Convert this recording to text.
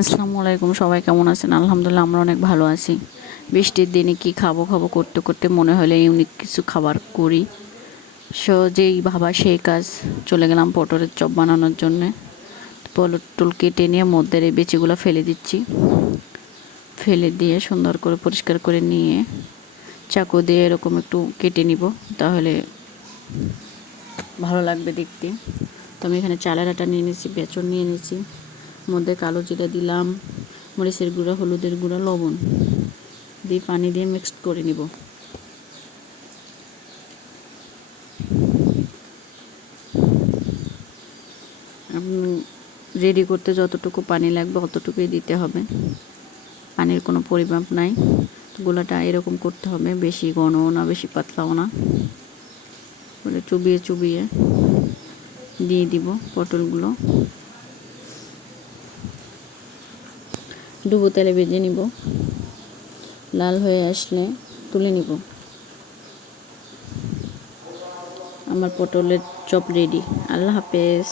আসসালামু আলাইকুম, সবাই কেমন আছেন? আলহামদুলিল্লাহ আমরা অনেক ভালো আছি। বৃষ্টির দিনে কি খাবো খাবো করতে করতে মনে হলে ইউনিক কিছু খাবার করি। যেই ভাবা সেই কাজ। চলে গেলাম পটলের চপ বানানোর জন্যে। পটল কেটে নিয়ে মধ্যের এই বেচিগুলো ফেলে দিচ্ছি। ফেলে দিয়ে সুন্দর করে পরিষ্কার করে নিয়ে চাকু দিয়ে এরকম একটু কেটে নিব, তাহলে ভালো লাগবে দেখতে। তো আমি এখানে চালের আটা নিয়ে নিয়েছি, বেচন নিয়ে নিয়েছি, মধ্যে কালো জিরা দিলাম, মরিচের গুঁড়া, হলুদের গুঁড়া, লবণ দিয়ে পানি দিয়ে মিক্সড করে নিব। রেডি করতে যতটুকু পানি লাগবে অতটুকুই দিতে হবে, পানির কোনো পরিমাপ নাই। গোলাটা এরকম করতে হবে, বেশি ঘনও না বেশি পাতলাও না, করে চুবিয়ে চুবিয়ে দিয়ে দিব পটলগুলো। ডুবো তেলে ভেজে নিব, লাল হয়ে আসলে তুলে নিব। আমার পটলের চপ রেডি। আল্লাহ হাফেজ।